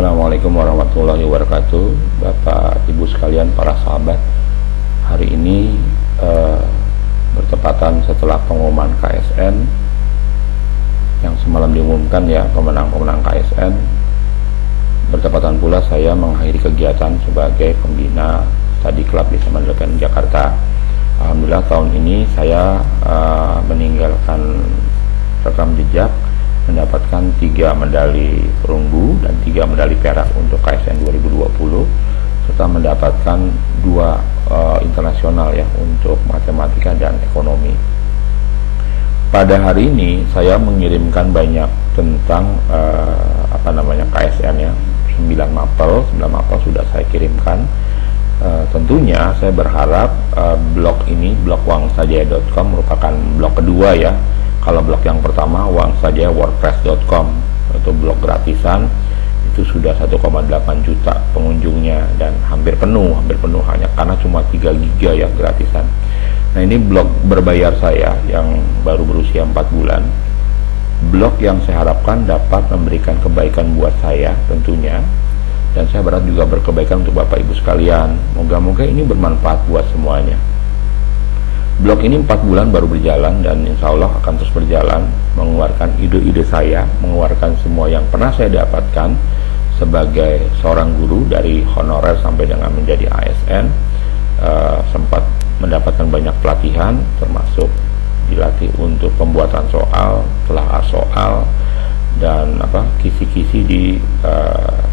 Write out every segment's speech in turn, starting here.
Assalamualaikum warahmatullahi wabarakatuh, Bapak Ibu sekalian, para sahabat. Hari ini bertepatan setelah pengumuman KSN yang semalam diumumkan ya, pemenang-pemenang KSN. Bertepatan pula saya mengakhiri kegiatan sebagai pembina Study Club di Mandalika, Jakarta. Alhamdulillah tahun ini saya meninggalkan rekam jejak, mendapatkan 3 medali perunggu dan 3 medali perak untuk KSN 2020, serta mendapatkan 2 internasional ya untuk matematika dan ekonomi. Pada hari ini saya mengirimkan banyak tentang KSN ya, 9 mapel sudah saya kirimkan. Tentunya saya berharap blog ini, blog wangsajaya.com merupakan blog kedua ya. Kalau blog yang pertama wangsajaya.wordpress.com itu blog gratisan, itu sudah 1,8 juta pengunjungnya dan hampir penuh hanya karena cuma 3 giga ya gratisan. Nah, ini blog berbayar saya yang baru berusia 4 bulan. Blog yang saya harapkan dapat memberikan kebaikan buat saya tentunya, dan saya berharap juga berkebaikan untuk Bapak Ibu sekalian. Moga-moga ini bermanfaat buat semuanya. Blog ini 4 bulan baru berjalan dan insya Allah akan terus berjalan, mengeluarkan ide-ide saya, mengeluarkan semua yang pernah saya dapatkan sebagai seorang guru dari honorer sampai dengan menjadi ASN. Sempat mendapatkan banyak pelatihan, termasuk dilatih untuk pembuatan soal, telaah soal, dan kisi-kisi di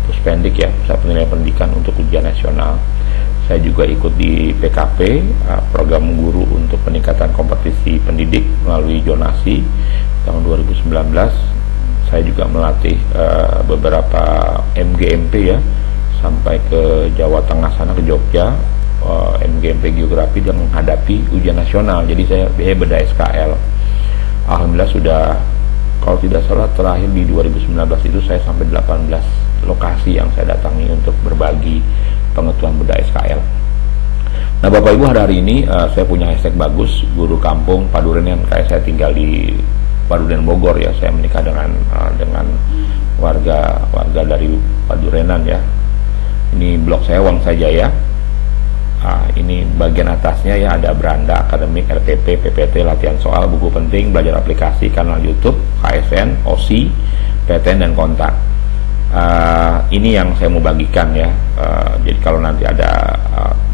Puspendik ya, Pusat Penilaian Pendidikan untuk ujian nasional. Saya juga ikut di PKP, program guru untuk peningkatan kompetisi pendidik melalui zonasi tahun 2019. Saya juga melatih beberapa MGMP ya, sampai ke Jawa Tengah sana, ke Jogja, MGMP geografi dan menghadapi ujian nasional. Jadi saya beda SKL. Alhamdulillah sudah, kalau tidak salah terakhir di 2019 itu saya sampai 18 lokasi yang saya datangi untuk berbagi pengetahuan beda SKL. Nah, Bapak Ibu, hari ini saya punya hashtag bagus, guru kampung Padurenan, kayak saya tinggal di Padurenan Bogor ya. Saya menikah dengan warga dari Padurenan ya. Ini blog saya Wangsajaya. Ini bagian atasnya ya, ada beranda akademik, RPP, PPT, latihan soal, buku penting, belajar aplikasi, kanal YouTube, KSN, OSI, PTN, dan kontak. Ini yang saya mau bagikan ya. Jadi kalau nanti ada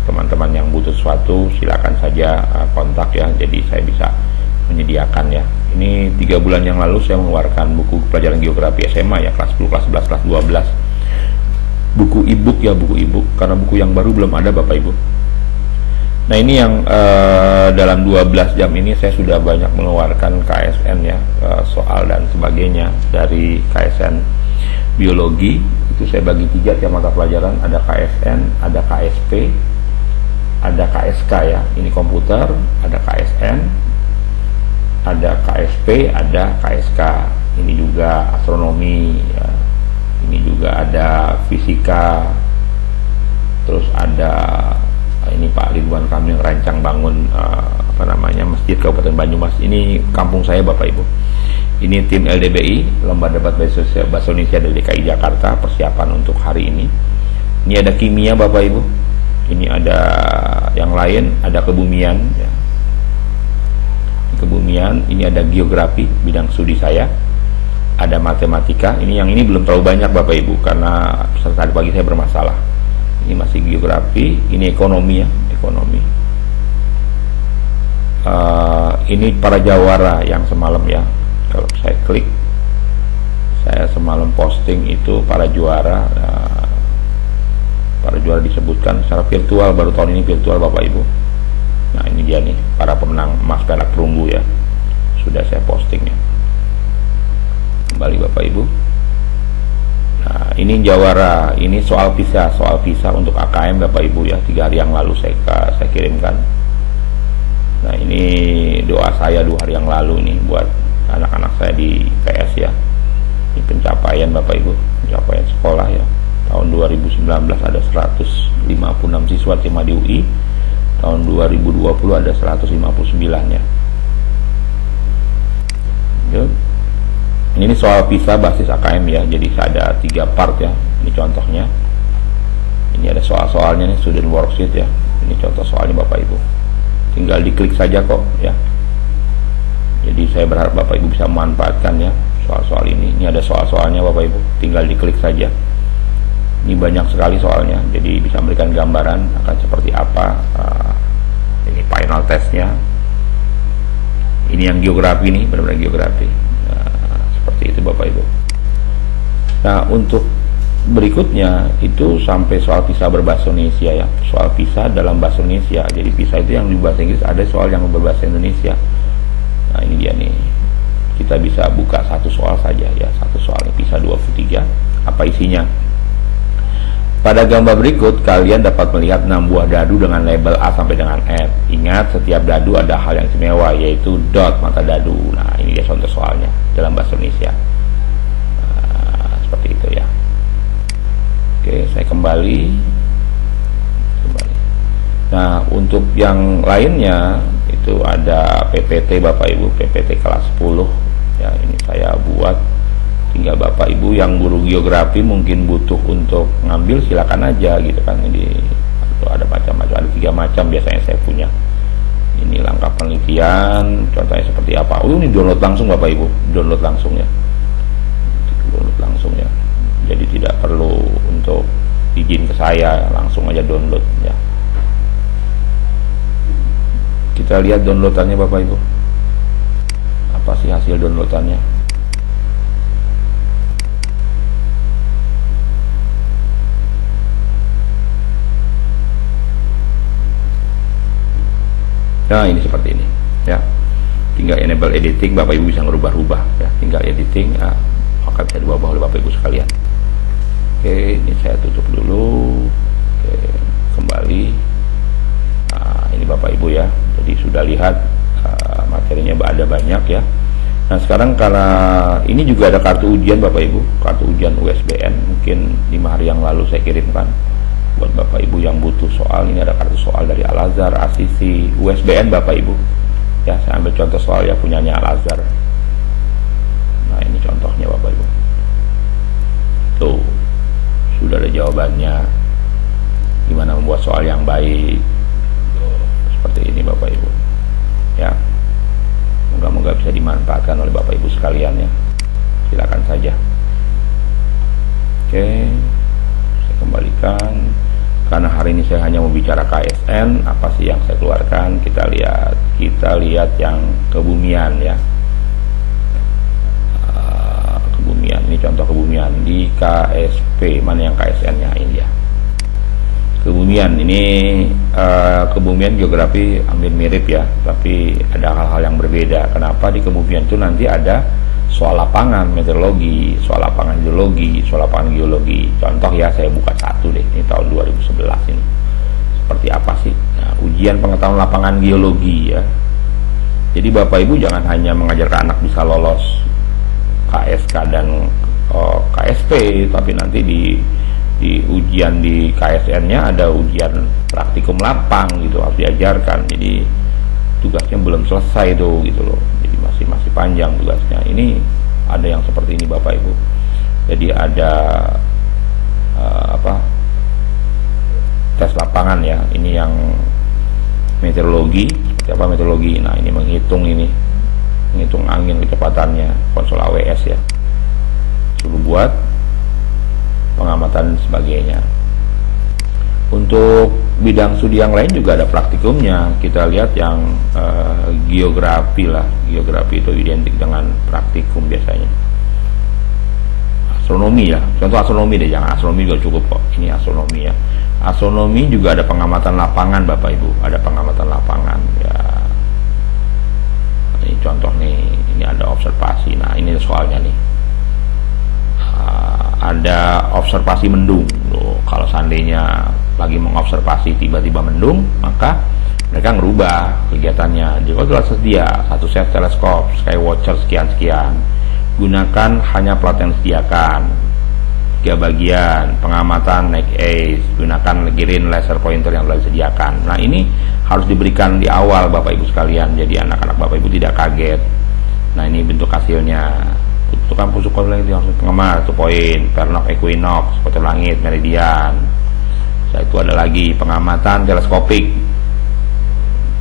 teman-teman yang butuh sesuatu, silakan saja kontak ya. Jadi saya bisa menyediakan ya. Ini 3 bulan yang lalu saya mengeluarkan buku pelajaran geografi SMA ya, kelas 10, kelas 11, kelas 12. Buku e-book ya, buku e-book, karena buku yang baru belum ada Bapak Ibu. Nah, ini yang dalam 12 jam ini saya sudah banyak mengeluarkan KSN ya, soal dan sebagainya. Dari KSN biologi itu saya bagi 3 tiap mata pelajaran, ada KSN, ada KSP, ada KSK ya. Ini komputer, ada KSN, ada KSP, ada KSK. Ini juga astronomi ya. Ini juga ada fisika. Terus ada ini Pak Ridwan Kamil rancang bangun masjid Kabupaten Banyumas. Ini kampung saya Bapak Ibu. Ini tim LDBI, Lomba Debat Bahasa Indonesia dari DKI Jakarta, persiapan untuk hari ini. Ini ada kimia Bapak Ibu. Ini ada yang lain, ada kebumian ya. Kebumian, ini ada geografi, bidang studi saya. Ada matematika, ini belum terlalu banyak Bapak Ibu karena tadi pagi saya bermasalah. Ini masih geografi, ini ekonomi ya, ekonomi. Ini para jawara yang semalam ya. Kalau saya klik, saya semalam posting itu para juara disebutkan secara virtual, baru tahun ini virtual Bapak Ibu. Nah, ini dia nih para pemenang emas, perak, perunggu ya, sudah saya postingnya. Kembali Bapak Ibu. Nah, ini jawara, ini soal visa untuk AKM Bapak Ibu ya, 3 hari yang lalu saya kirimkan. Nah, ini doa saya 2 hari yang lalu nih buat anak-anak saya di PS ya. Ini pencapaian Bapak Ibu, pencapaian sekolah ya. Tahun 2019 ada 156 siswa terima di UI. Tahun 2020 ada 159 ya. Yuk. Ini soal PISA basis AKM ya, jadi ada 3 part ya. Ini contohnya. Ini ada soal-soalnya nih, student worksheet ya. Ini contoh soalnya Bapak Ibu. Tinggal diklik saja kok ya. Jadi saya berharap Bapak Ibu bisa memanfaatkan ya soal-soal ini. Ini ada soal-soalnya Bapak Ibu, tinggal diklik saja. Ini banyak sekali soalnya, jadi bisa memberikan gambaran akan seperti apa. Ini final testnya. Ini yang geografi nih, benar-benar geografi. Seperti itu Bapak Ibu. Nah, untuk berikutnya itu sampai soal PISA berbahasa Indonesia ya. Soal PISA dalam bahasa Indonesia. Jadi PISA itu yang di bahasa Inggris, ada soal yang berbahasa Indonesia. Nah, ini dia nih. Kita bisa buka satu soal saja ya, satu soal PISA 23. Apa isinya? Pada gambar berikut, kalian dapat melihat 6 buah dadu dengan label A sampai dengan F. Ingat, setiap dadu ada hal yang istimewa, yaitu dot mata dadu. Nah, ini dia contoh soalnya dalam bahasa Indonesia. Seperti itu ya. Oke, saya kembali. Nah, untuk yang lainnya itu ada PPT Bapak Ibu, PPT kelas 10. Ya, ini saya buat. Tinggal Bapak Ibu yang guru geografi mungkin butuh untuk ngambil, silakan aja gitu kan. Ini ada macam-macam, ada 3 macam biasanya saya punya. Ini langkah penelitian, contohnya seperti apa. Oh, ini download langsung Bapak Ibu, download langsung ya. Download langsung ya. Jadi tidak perlu untuk izin ke saya, langsung aja download ya. Kita lihat downloadannya Bapak Ibu. Apa sih hasil downloadannya? Nah, ini seperti ini ya. Tinggal enable editing, Bapak Ibu bisa ngerubah-rubah ya. Tinggal editing, maka bisa diubah oleh Bapak Ibu sekalian. Oke, ini saya tutup dulu. Oke, kembali. Nah, ini Bapak Ibu ya. Jadi sudah lihat materinya ada banyak ya. Nah, sekarang karena ini juga ada kartu ujian Bapak Ibu, kartu ujian USBN, mungkin 5 hari yang lalu saya kirimkan buat Bapak Ibu yang butuh soal. Ini ada kartu soal dari Al-Azhar, Asisi, USBN Bapak Ibu ya. Saya ambil contoh soal ya, punyanya Al-Azhar. Nah, ini contohnya Bapak Ibu. Tuh, sudah ada jawabannya. Gimana membuat soal yang baik. Tuh, seperti ini Bapak Ibu ya. Moga-moga bisa dimanfaatkan oleh Bapak Ibu sekalian ya. Silakan saja. Oke, saya kembalikan. Karena hari ini saya hanya mau bicara KSN, apa sih yang saya keluarkan? Kita lihat yang kebumian ya. Kebumian, ini contoh kebumian di KSP. Mana yang KSN-nya? Ini ya. Kebumian ini kebumian geografi hampir mirip ya, tapi ada hal-hal yang berbeda. Kenapa? Di kebumian itu nanti ada soal lapangan meteorologi, soal lapangan hidrologi, soal lapangan geologi. Contoh ya, saya buka satu deh, ini tahun 2011 ini. Seperti apa sih? Nah, ujian pengetahuan lapangan geologi ya. Jadi Bapak Ibu jangan hanya mengajarkan anak bisa lolos KSK dan KSP, tapi nanti di ujian di KSN-nya ada ujian praktikum lapang gitu, harus diajarkan. Jadi tugasnya belum selesai tuh gitu loh. Jadi masih panjang tugasnya. Ini ada yang seperti ini Bapak Ibu. Jadi ada tes lapangan ya. Ini yang meteorologi, seperti apa meteorologi. Nah, ini menghitung angin kecepatannya, konsol AWS ya. Suruh buat pengamatan sebagainya. Untuk bidang studi yang lain juga ada praktikumnya. Kita lihat yang geografi lah. Geografi itu identik dengan praktikum biasanya. Astronomi ya. Contoh astronomi deh, jangan astronomi juga cukup kok. Ini astronomi ya. Astronomi juga ada pengamatan lapangan Bapak Ibu. Ada pengamatan lapangan ya. Ini contoh nih. Ini ada observasi. Nah, ini soalnya nih. Ada observasi mendung. Loh, kalau seandainya lagi mengobservasi tiba-tiba mendung, maka mereka ngerubah kegiatannya. Jika telah sedia satu set teleskop Skywatcher sekian-sekian, gunakan hanya plat yang disediakan. 3 bagian, pengamatan naik ace, gunakan green laser pointer yang telah disediakan. Nah, ini harus diberikan di awal Bapak Ibu sekalian, jadi anak-anak Bapak Ibu tidak kaget. Nah, ini bentuk hasilnya. Tentukan pusuk langit yang penggemar, 1 poin. Pernok, equinox, kota langit, meridian. Setelah itu ada lagi pengamatan teleskopik.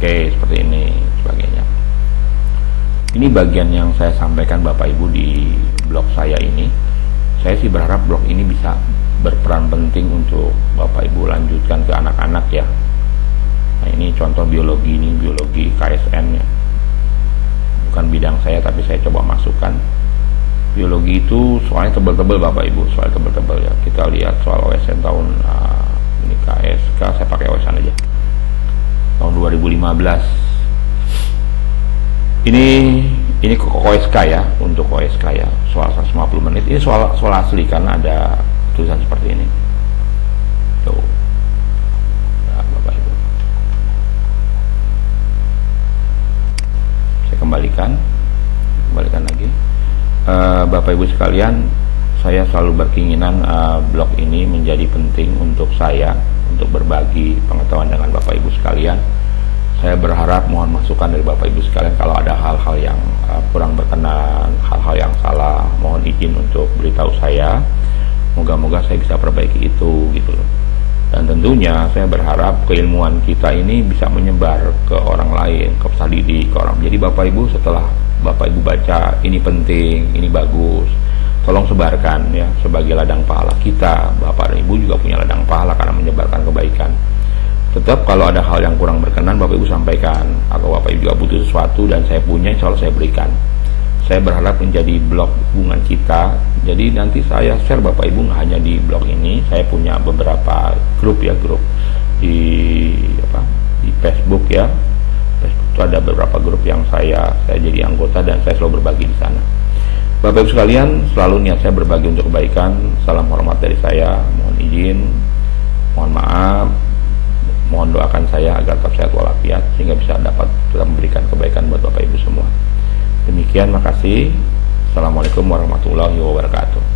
Oke, seperti ini sebagainya. Ini bagian yang saya sampaikan Bapak Ibu di blog saya ini. Saya sih berharap blog ini bisa berperan penting untuk Bapak Ibu lanjutkan ke anak-anak ya. Nah, ini contoh biologi, ini biologi KSN ya. Bukan bidang saya, tapi saya coba masukkan. Biologi itu soalnya tebel-tebel Bapak Ibu, soal tebel-tebel ya. Kita lihat soal OSN tahun ini KSK, saya pakai OSN aja. Tahun 2015. Ini OSK ya, untuk OSK ya, soal 150 menit. Ini soal asli karena ada tulisan seperti ini. Tuh. Nah, Bapak Ibu. Saya kembalikan lagi. Bapak Ibu sekalian, saya selalu berkeinginan blog ini menjadi penting untuk saya, untuk berbagi pengetahuan dengan Bapak Ibu sekalian. Saya berharap mohon masukan dari Bapak Ibu sekalian kalau ada hal-hal yang kurang berkenan, hal-hal yang salah, mohon izin untuk beritahu saya. Moga-moga saya bisa perbaiki itu gitu loh. Dan tentunya saya berharap keilmuan kita ini bisa menyebar ke orang lain, ke peserta didik, ke orang. Jadi Bapak Ibu setelah Bapak Ibu baca ini penting, ini bagus, tolong sebarkan ya sebagai ladang pahala kita. Bapak dan Ibu juga punya ladang pahala karena menyebarkan kebaikan. Tetap kalau ada hal yang kurang berkenan Bapak Ibu sampaikan, atau Bapak Ibu juga butuh sesuatu dan saya punya, insya Allah saya berikan. Saya berharap menjadi blog hubungan kita. Jadi nanti saya share Bapak Ibu nggak hanya di blog ini, saya punya beberapa grup ya, grup di Facebook ya. Facebook itu ada beberapa grup yang saya jadi anggota dan saya selalu berbagi di sana. Bapak Ibu sekalian, selalu niat saya berbagi untuk kebaikan. Salam hormat dari saya, mohon izin, mohon maaf. Mohon doakan saya agar tetap sehat walafiat sehingga bisa dapat tetap memberikan kebaikan buat Bapak Ibu semua. Demikian, makasih. Assalamualaikum warahmatullahi wabarakatuh.